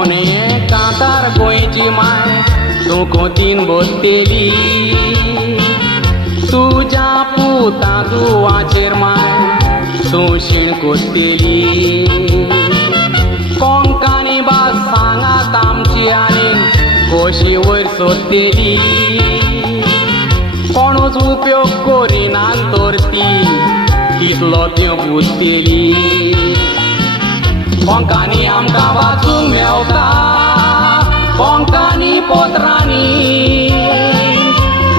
कोणे कांतार गोंयची माय तूं कोतीन बसतेली तुज्या पुता जुवाचेर माय तूं शीण कोत्तेली कोंकणी भास सांगात आमची आनी कशी वयर सोदतेली कोणूच उपयोग करिना तर ती कितलो त्यो बुजतेली कोंकणी आमकां वाचूंक मेवता कोंकणी पोत्रांनी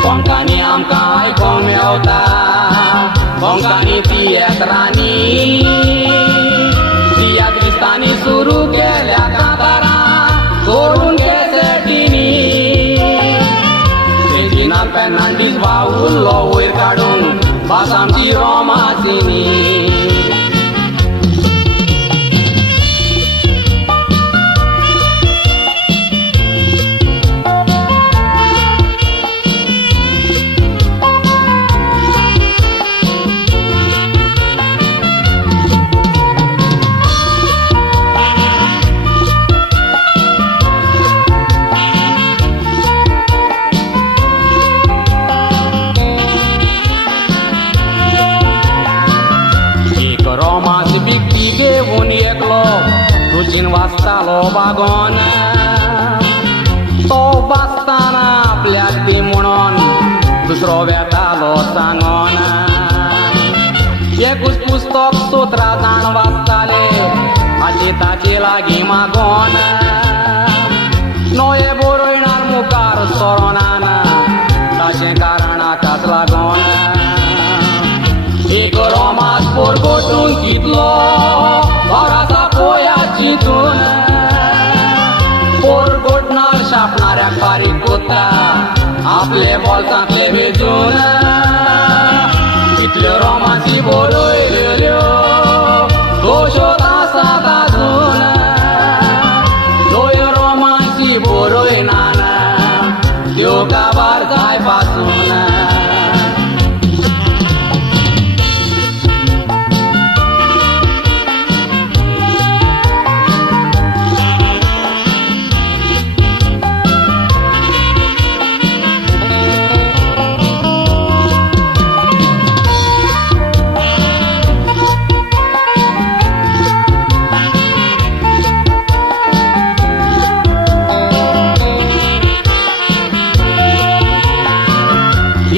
कोंकणी आमकां आयकोंक मेवता कोंकणी तियेत्रांनी तिया क्रिस्तांनी सुरू केल्या कांतारां सोडून कॅसेटींनी रेजिना फेर्नांडीस वावुरलो वयर काडून भास आमची रोमांसीनी रोमांस बिकती घेवन एकलो रुचीन वाचतालो बागोन तो वाचताना आपल्याक ती म्हणोन दुसरो वेतालो सांगोन एकूच पुस्तक 17 जाण वाचताले हाचे ताचे लागीं मागोन नोये बरयणार मुखार सरोनान ताचें कारणाकाच लागोन एक रोमांस पोरगोटून कितलो घराचा पोया चिंतून पोरगोटणार शापणाऱ्याक फारीक कोत्ता आपले बोल्सांतले वेचून कितल्यो रोमांसी बरयल्यो दोशोत आसात आजून ह्यो रोमांसी बरयनान त्यो काबार जाय पासून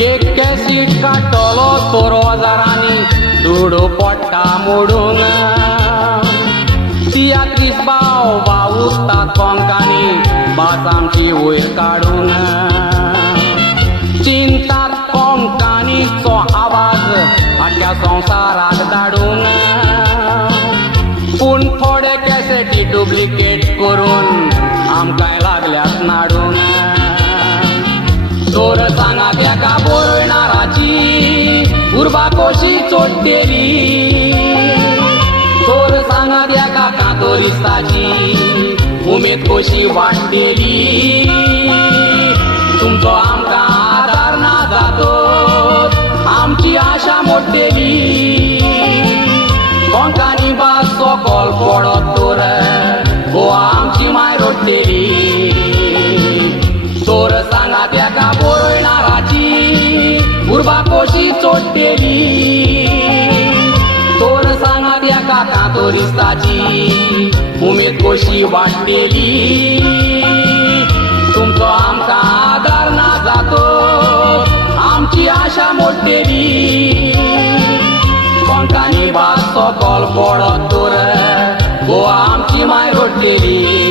एक कॅसीट काडटलो 16,000 धुडो पडटा मोडून तियात्रीस भाव वावुरतात कोंकणी भास आमची वयर काडून चिंतात कोंकणीचो आवाज आख्या संवसाराक धाडून पूण थोडे कॅसेटी डुप्लिकेट करून आमकांय लागल्यात नाडून चोर सांगात एका बरयणाराची उर्बा कशी चोडटेली चोर सांगात एका कांतोरिस्ताची उमेद कशी वाडटेली तुमचो आमकां आदार ना जातो आमची आशा मोडटेली कोंकणी भास सकल पडत तर गोवा आमची माय रोडटेली चोर सांगात एका बरयणाराची उर्बा कशी चोडटेली चोर सांगात एका कांतोरिस्ताची उमेद कशी वाडटेली तुमचो आमकां आदार ना जातो आमची आशा मोडटेली कोंकणी भास सकल पडत तर गोवा आमची माय रोडटेली